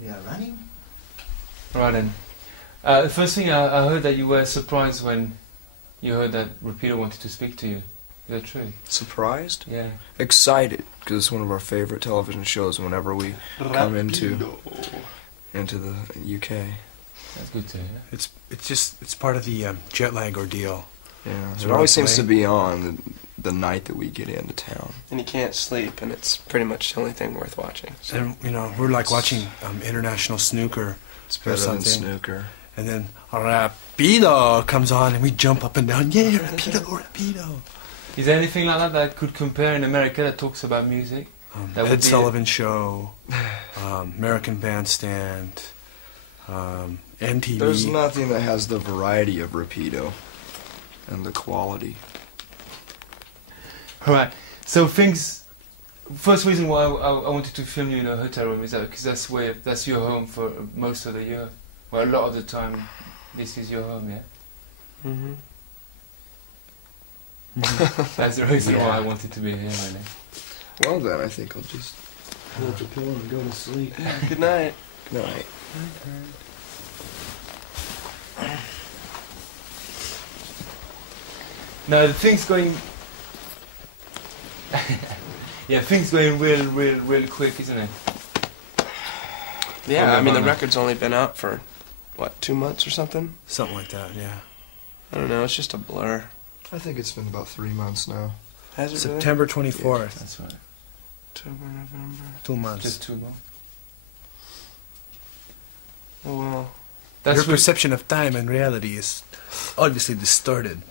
We are running. Right then. The first thing I heard that you were surprised when you heard that Rapido wanted to speak to you. Is that true? Surprised? Yeah. Excited, because it's one of our favorite television shows whenever we come into the UK. That's good to hear. It's part of the jet lag ordeal. Yeah, it always seems to be on the night that we get into town. And you can't sleep, and it's pretty much the only thing worth watching. So. And, you know, we're like watching international snooker. It's better than snooker. And then Rapido comes on, and we jump up and down. Yeah, Rapido, Rapido. Is there anything like that could compare in America that talks about music? Ed Sullivan Show, American Bandstand, MTV. There's nothing that has the variety of Rapido and the quality. Alright, so first reason why I wanted to film you in a hotel room is that because that's your home for most of the year. Well, a lot of the time, this is your home, yeah? Mm-hmm. That's the reason why I wanted to be here, really. Well then, I think I'll just pull up the pillow and go to sleep. Good night. Good night. Now, the thing's going... yeah, things going real quick, isn't it? Yeah, I mean, the record's only been out for, what, 2 months or something? Something like that, yeah. I don't know, it's just a blur. I think it's been about 3 months now. Has it September 24th. Yeah, that's right. October, November. 2 months. Just 2 months. Oh, well. Your perception of time and reality is obviously distorted.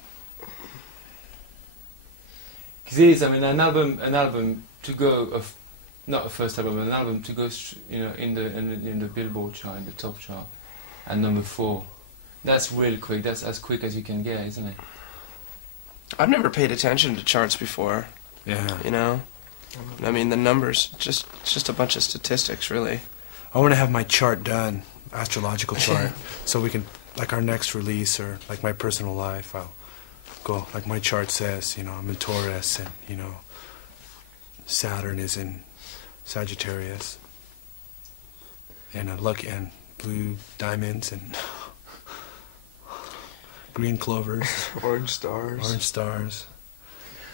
Because it is, I mean, an album to go, not a first album, an album to go, you know, in the Billboard chart, in the top chart, and number 4. That's real quick. That's as quick as you can get, isn't it? I've never paid attention to charts before. Yeah. You know? I mean, the numbers, it's just a bunch of statistics, really. I want to have my chart done, astrological chart, so we can, like our next release or like my personal life, I'll go, like my chart says, you know, I'm in Taurus and, you know, Saturn is in Sagittarius. And I look and blue diamonds and green clovers. Orange stars. Orange stars.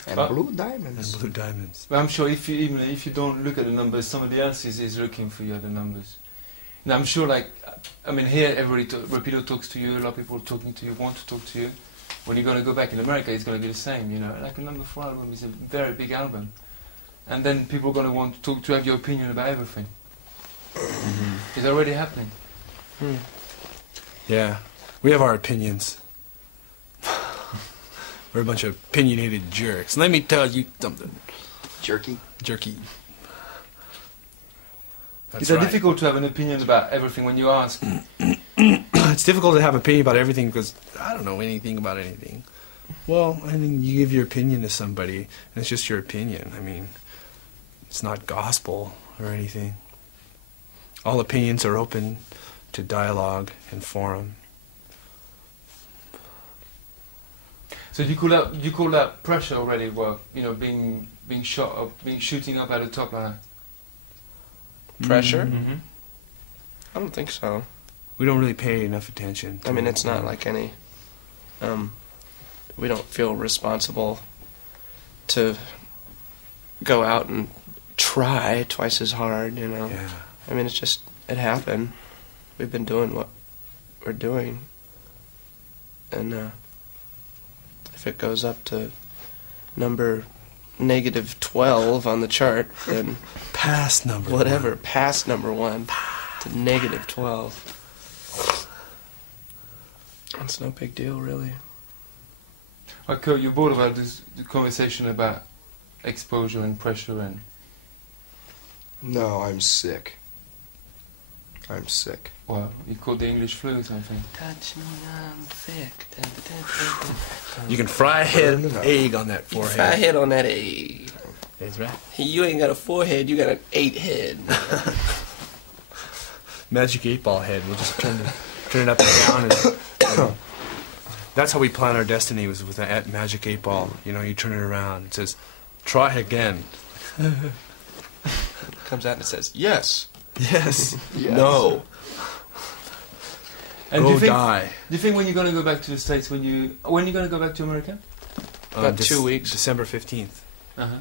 And blue diamonds. And blue diamonds. But I'm sure even if you don't look at the numbers, somebody else is looking for you at the numbers. And I'm sure, like, I mean, here everybody, Rapido talks to you, a lot of people talking to you, want to talk to you. When you're going to go back in America, it's going to be the same, you know. Like a number 4 album is a very big album. And then people are going to want to have your opinion about everything. It's already happening. Yeah, we have our opinions. We're a bunch of opinionated jerks. Let me tell you something. Jerky. It's difficult to have an opinion about everything when you ask. It's difficult to have an opinion about everything because I don't know anything about anything. Well, I mean, you give your opinion to somebody, and it's just your opinion. I mean, it's not gospel or anything. All opinions are open to dialogue and forum. So you call that pressure already? Well, you know, being shooting up at the top like that. Pressure? Mm-hmm. I don't think so. We don't really pay enough attention to I mean, it's not like any... we don't feel responsible to go out and try twice as hard, you know. Yeah. I mean, it's just, it happened. We've been doing what we're doing. And if it goes up to number -12 on the chart, then past number whatever, one. past number 1 to -12. It's no big deal, really. Okay, you're bored about this the conversation about exposure and pressure and... No, I'm sick. I'm sick. Well, you caught the English flu or something. Touch me, I'm sick. You can fry a head egg on that forehead. Fry a head on that egg. That's right. You ain't got a forehead, you got an 8 head. Magic 8-ball head. We'll just turn it up and down. And, that's how we plan our destiny, was with that magic 8-ball. You know, you turn it around. It says, try again. Comes out and it says, yes. Yes. Yes. No. And Go die. Do you think when you're going to go back to the States, when are you going to go back to America? About 2 weeks. December 15th. Uh-huh.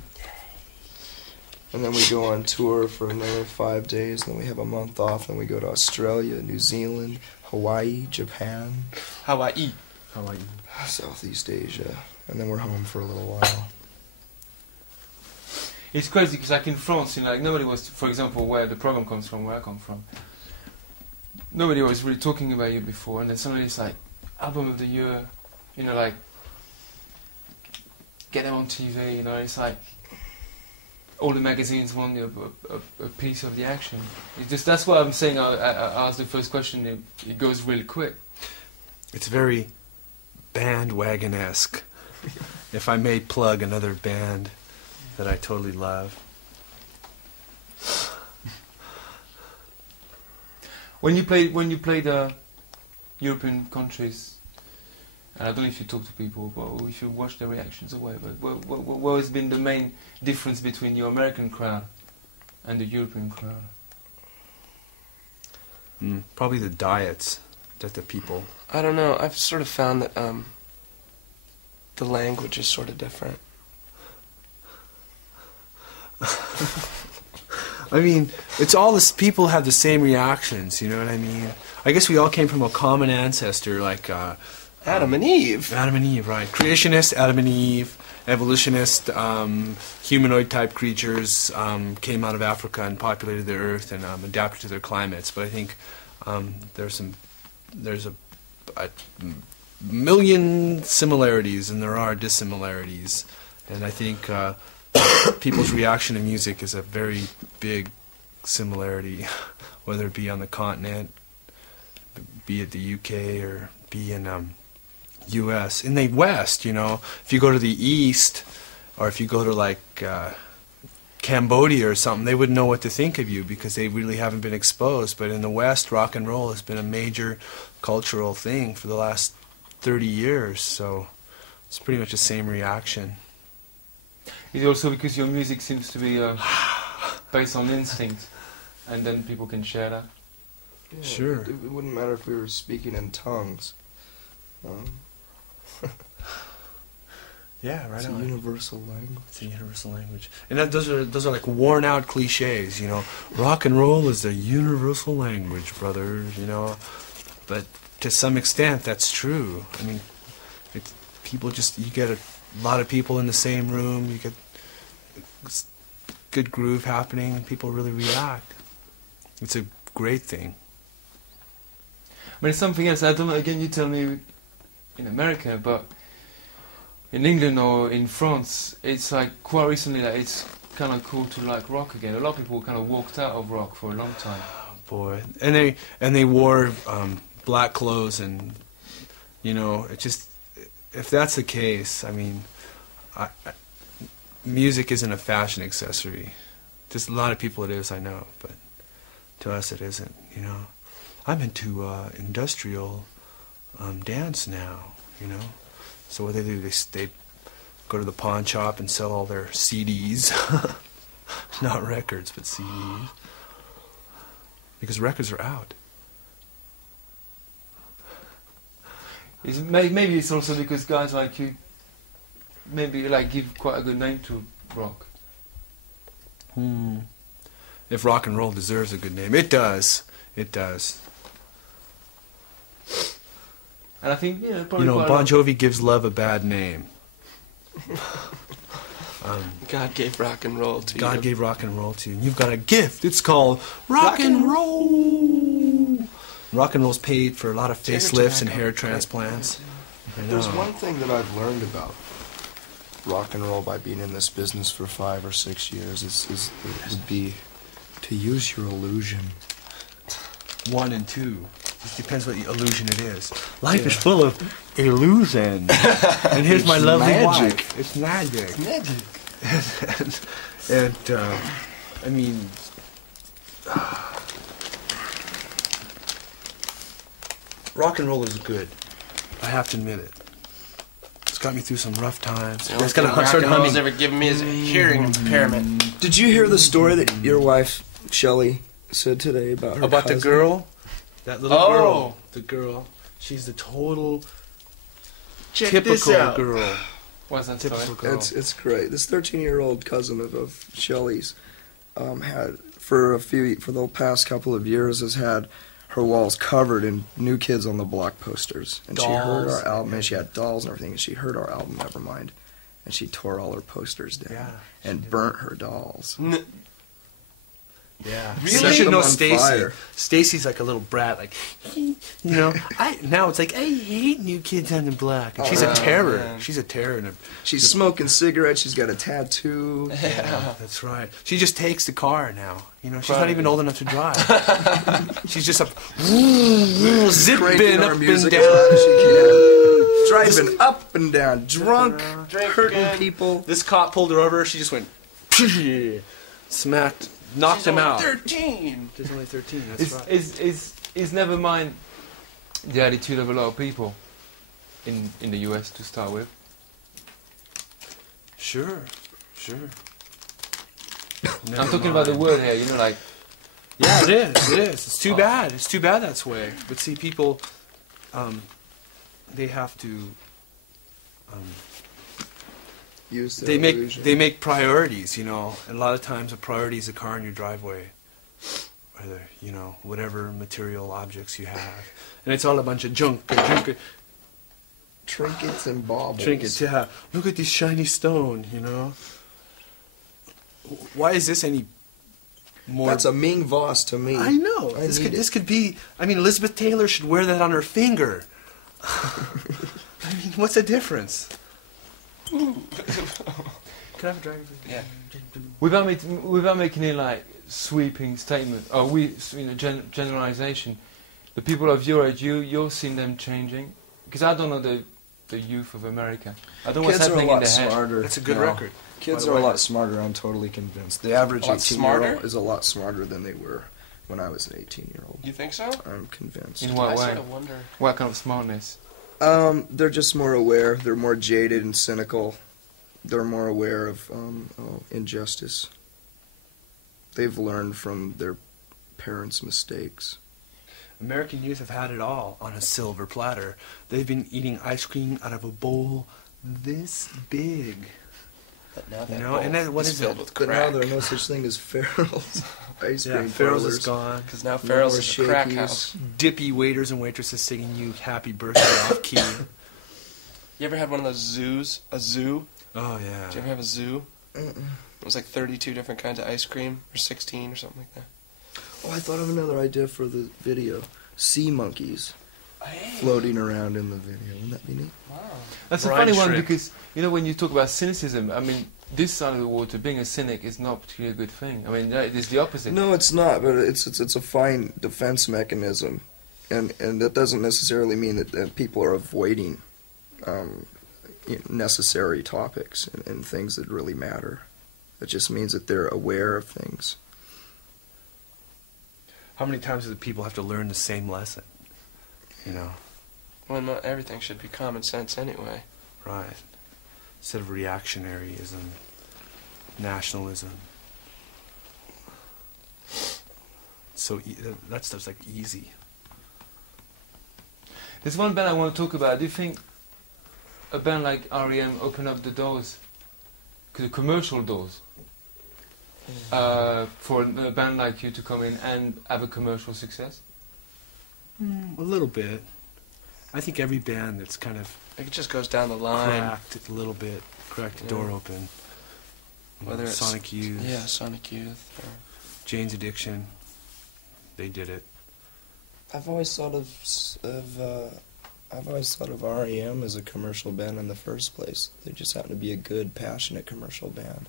And then we go on tour for another 5 days, then we have a month off, then we go to Australia, New Zealand, Hawaii, Japan, Hawaii. Southeast Asia, and then we're home for a little while. It's crazy because like in France, you know, like nobody was, for example, where the program comes from, where I come from, nobody was really talking about you before, and then suddenly it's like album of the year, you know, like get them on TV, you know, it's like all the magazines want a piece of the action. It's just, that's what I'm saying. I asked the first question. It goes really quick. It's very bandwagon-esque. If I may plug another band that I totally love. When you play the European countries, and I don't know if you talk to people, but if you watch their reactions or whatever, what has been the main difference between your American crowd and the European crowd? Probably the diets that the people... I don't know. I've sort of found that the language is sort of different. I mean, it's all this. People have the same reactions. You know what I mean? I guess we all came from a common ancestor, like Adam and Eve. Adam and Eve, right? Creationist Adam and Eve, evolutionist, humanoid-type creatures came out of Africa and populated the Earth and adapted to their climates. But I think there's a million similarities and there are dissimilarities, and I think people's reaction to music is a very big similarity, whether it be on the continent, be it the UK or be in U.S. In the West, you know, if you go to the East or if you go to like Cambodia or something, they wouldn't know what to think of you because they really haven't been exposed. But in the West, rock and roll has been a major cultural thing for the last 30 years, so it's pretty much the same reaction. Is it also because your music seems to be based on instinct, and then people can share that? Yeah, sure. It wouldn't matter if we were speaking in tongues. Yeah, right. It's a universal language. It's a universal language, and those are like worn out cliches. You know, rock and roll is a universal language, brothers. You know, but to some extent that's true. I mean, it's people just, you get a lot of people in the same room, you get good groove happening, and people really react. It's a great thing. But it's something else. I don't know. Again, you tell me in America, but in England or in France, it's like quite recently that it's kind of cool to like rock again. A lot of people kind of walked out of rock for a long time. Oh, boy, and they wore black clothes, and you know, it just, if that's the case, I mean, music isn't a fashion accessory. Just a lot of people it is, I know, but to us it isn't. You know, I'm into industrial dance now. You know. So what they do, they go to the pawn shop and sell all their CDs. Not records, but CDs. Because records are out. Maybe it's also because guys like you maybe like give quite a good name to rock. If rock and roll deserves a good name, it does. It does. And I think, probably Bon Jovi gives love a bad name. God gave rock and roll to you. God gave rock and roll to you. And you've got a gift. It's called rock and roll. Rock and roll's paid for a lot of facelifts and hair transplants. There's one thing that I've learned about rock and roll by being in this business for 5 or 6 years would be to use your illusion. 1 and 2. It depends what illusion it is. Life is full of illusion. And here's my lovely wife. It's magic. It's magic. And I mean, rock and roll is good. I have to admit it. It's got me through some rough times. It's got rock and roll's ever given me is a hearing impairment. Did you hear the story that your wife, Shelley, said today about her About cousin. the girl? That little Oh. girl. The girl. She's the total Check this typical out. girl. What's that Typical story? girl. It's great. This 13-year-old cousin of Shelley's had for the past couple of years has had her walls covered in New Kids on the Block posters, and she heard Dolls. our album, and she had dolls and everything, and she heard our album Nevermind, and she tore all her posters down Yeah, and burnt her dolls. Yeah. Really? You should Set know them on Stacy. fire. Stacy's like a little brat, like, you know. Now it's like, I hate New Kids on the Block. And she's a terror. man. She's a terror. And She's smoking cigarettes. She's got a tattoo. yeah, that's right. She just takes the car now. You know, she's not Right. even old enough to drive. She's just up, zipping Cranking our up and music down. as loud as she can. Driving up and down, drunk, Drink hurting again. people. This cop pulled her over. She just went, smacked, knocked She's him only out. 13. She's only 13. That's right. Is Nevermind the attitude of a lot of people in the US to start with? Sure. I'm talking about the word here, you know, like, Yeah, it is. It is. It's too bad. It's too bad that's the way. But see, people, they have to. Use their They illusion. make priorities, you know. And a lot of times, a priority is a car in your driveway, or you know, whatever material objects you have, and it's all a bunch of junk. Trinkets and baubles. Trinkets, yeah. Look at this shiny stone, you know. Why is this any more? That's a Ming Voss to me. I know. I need it. This could be. I mean, Elizabeth Taylor should wear that on her finger. I mean, what's the difference? Can I have a dragon? Yeah. without making any like sweeping statement or generalization, the people of your age, you're seeing them changing, because I don't know the youth of America. I don't know what's Kids are a happening in lot their head. smarter. That's a good now. record. Kids by the are a way. lot smarter, I'm totally convinced. The average A lot 18-year-old smarter? is a lot smarter than they were when I was an 18-year-old. You think so? I'm convinced. In what I way? sort of wonder. What kind of smartness? They're just more aware. They're more jaded and cynical. They're more aware of injustice. They've learned from their parents' mistakes. American youth have had it all on a silver platter. They've been eating ice cream out of a bowl this big. But now You that know, bowl and then what is is filled it? with But now crack. there's no such thing as Farrell's ice Yeah, cream Farrell's parlors. is gone. Because now No Farrell's more is a crack Shakey's. house. Dippy waiters and waitresses singing you happy birthday off key. You ever had one of those zoos? A zoo? Oh Did you yeah. ever have a zoo? It was like 32 different kinds of ice cream, or 16 or something like that. Oh, I thought of another idea for the video. Sea monkeys floating around in the video. Wouldn't that be neat? Wow. That's a Brine funny one, shrimp. because you know, when you talk about cynicism, I mean, this side of the water, being a cynic is not particularly a good thing. I mean, it is the opposite. No, it's not, but it's a fine defense mechanism, and that doesn't necessarily mean that people are avoiding necessary topics and things that really matter. It just means that they're aware of things. How many times do people have to learn the same lesson? You know, Well, not everything should be common sense anyway. right? Instead of reactionaryism, nationalism. So that stuff's like easy. There's one band I want to talk about. Do you think a band like R.E.M. open up the doors, the commercial doors, for a band like you to come in and have a commercial success? A little bit. I think every band that's kind of It just goes down the line. cracked it a little bit, cracked the door open. Whether it's Sonic Youth, Yeah, Sonic Youth. Or Jane's Addiction, they did it. I've always thought of R.E.M. as a commercial band in the first place. They just happen to be a good, passionate commercial band.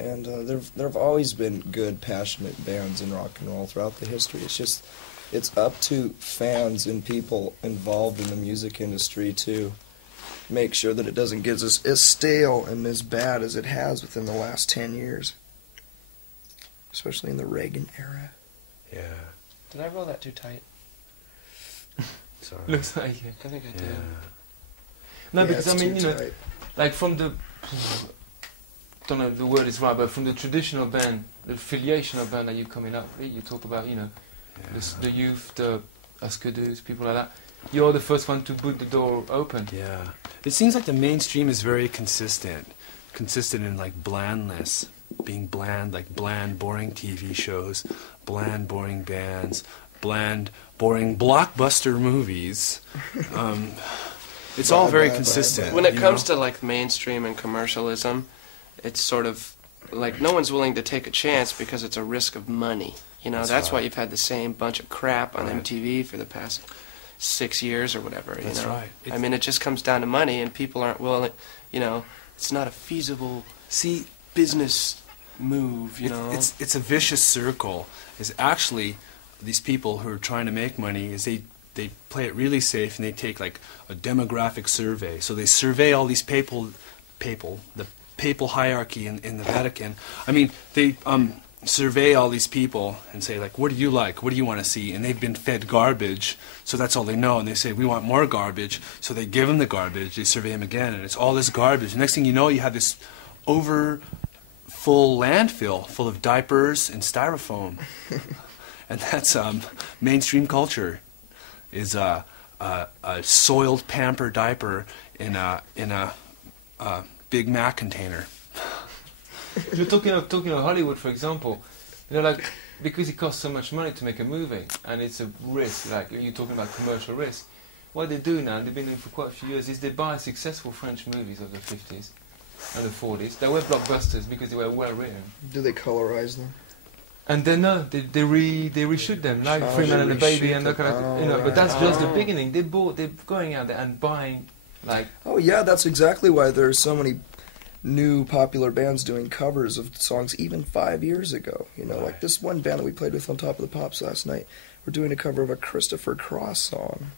And there have always been good, passionate bands in rock and roll throughout the history. It's up to fans and people involved in the music industry to make sure that it doesn't get as stale and as bad as it has within the last 10 years. Especially in the Reagan era. Yeah. did I roll that too tight? Sorry. Looks like it. I think I Yeah. did. No, Yeah, because I it's mean, too you know, tight. like from the don't know if the word is right, but from the traditional band, the affiliation of band that you're coming up with, you talk about, you know, the youth, the Askedoos, people like that. You're the first one to put the door open. Yeah. It seems like the mainstream is very consistent in like blandness, being bland, like bland, boring TV shows, bland, boring bands, bland, boring blockbuster movies. It's all very consistent. When it comes to like mainstream and commercialism, it's sort of like no one's willing to take a chance because it's a risk of money. You know, that's why you've had the same bunch of crap on MTV for the past 6 years or whatever. That's you know? right. I mean, it just comes down to money, and people aren't willing. You know, it's not a feasible business move. You know, it's a vicious circle. Is actually these people who are trying to make money is they play it really safe and they take like a demographic survey. So they survey all these the papal hierarchy in the Vatican. I mean, they survey all these people and say like, what do you like? What do you want to see? And they've been fed garbage, so that's all they know. And they say, we want more garbage. So they give them the garbage. They survey them again, and it's all this garbage. The next thing you know, you have this full landfill full of diapers and styrofoam. And that's mainstream culture. Is a soiled Pamper diaper in a Big Mac container. You're talking of Hollywood, for example. You know, like because it costs so much money to make a movie, and it's a risk. Like you're talking about commercial risk. What they do now, they've been doing for quite a few years, is they buy successful French movies of the 50s and the 40s. They were blockbusters because they were well written. Do they colorize them? And then they reshoot them, like Three Men and a Baby and that kind of, you know. But that's just the beginning. They're going out there and buying, like. Oh yeah, that's exactly why there are so many new popular bands doing covers of songs even 5 years ago. You know, like this one band that we played with on Top of the Pops last night. We're doing a cover of a Christopher Cross song.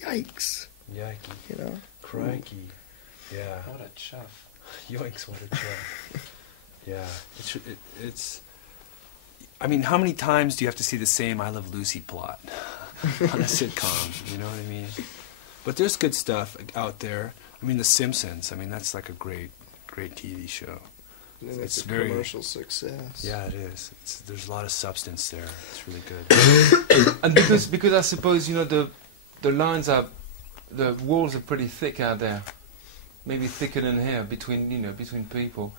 Yikes! Yikes! You know, crikey! Yeah. What a chuff! Yoinks! What a chuff! Yeah. It's. I mean, how many times do you have to see the same I Love Lucy plot on a sitcom? You know what I mean? But there's good stuff out there. I mean, The Simpsons. I mean, that's like a great TV show. it's a commercial success. Yeah, it is. There's a lot of substance there. It's really good. And because I suppose, you know, the walls are pretty thick out there. Maybe thicker than here between people.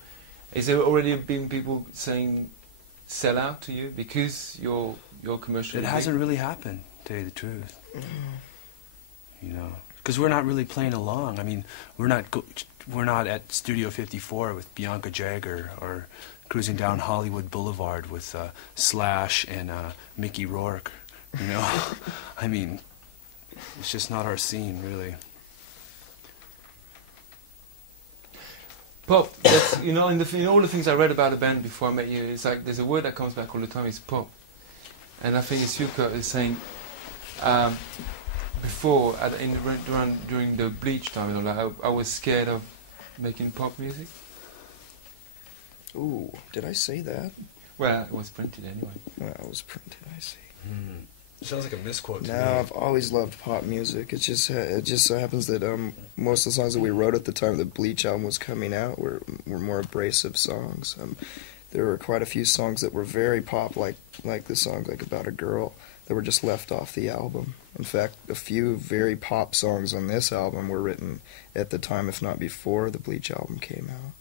Is there already been people saying sell out to you because you're commercial? It hasn't really happened, to tell you the truth. You know, because we're not really playing along. I mean, we're not at Studio 54 with Bianca Jagger or cruising down Hollywood Boulevard with Slash and Mickey Rourke. You know, I mean, it's just not our scene, really. Pop, that's, you know, in all the things I read about the band before I met you, it's like there's a word that comes back all the time, it's pop. And I think it's you, Kurt, is saying, before, during the Bleach time, you know, like I was scared of making pop music. Ooh, did I say that? Well, it was printed anyway. Well, it was printed, I see. Sounds like a misquote to me. No, I've always loved pop music. It just so happens that most of the songs that we wrote at the time the Bleach album was coming out were more abrasive songs. There were quite a few songs that were very pop, like the song like About a Girl, that were just left off the album. In fact, a few very pop songs on this album were written at the time, if not before, the Bleach album came out.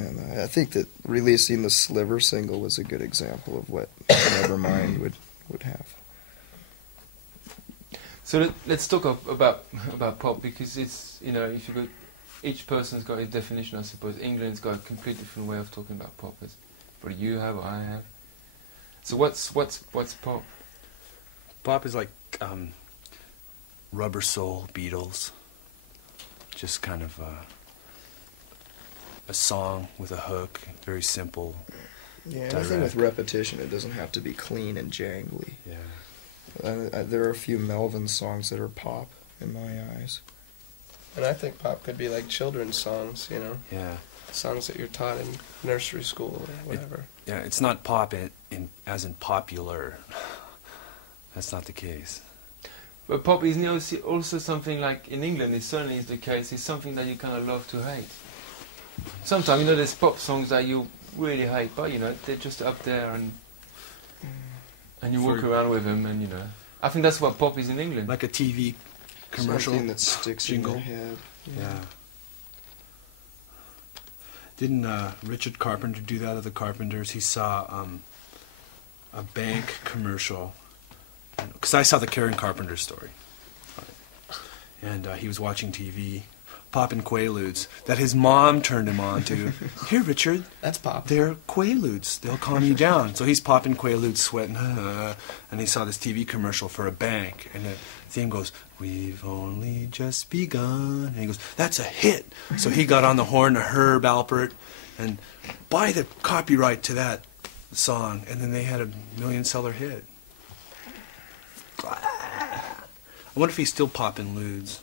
And I think that releasing the Sliver single was a good example of what Nevermind would have. So let's talk about pop, because it's, you know, if you go, each person's got a definition, I suppose. England's got a completely different way of talking about pop, as what you have or I have. So what's pop? Pop is like Rubber Soul, Beatles. Just kind of a song with a hook, very simple. Yeah, anything with repetition, it doesn't have to be clean and jangly. Yeah. There are a few Melvin songs that are pop in my eyes. And I think pop could be like children's songs, you know? Yeah. Songs that you're taught in nursery school or whatever. It's not pop as in popular. That's not the case. But pop is also something like, in England it certainly is the case, it's something that you kind of love to hate. sometimes, you know, there's pop songs that you really hate, but, you know, they're just up there and you walk around with them, and, you know. I think that's what pop is in England. Like a TV commercial. Something that sticks jingle. in your head. Yeah. Didn't Richard Carpenter do that of the Carpenters? He saw a bank commercial. Because I saw the Karen Carpenter story. And he was watching TV, popping Quaaludes, that his mom turned him on to. Here, Richard. That's pop. They're Quaaludes. They'll calm you down. So he's popping Quaaludes, sweating, and he saw this TV commercial for a bank. And the theme goes, "We've only just begun." And he goes, "That's a hit." So he got on the horn to Herb Alpert and buy the copyright to that song. And then they had a million-seller hit. I wonder if he's still popping ludes.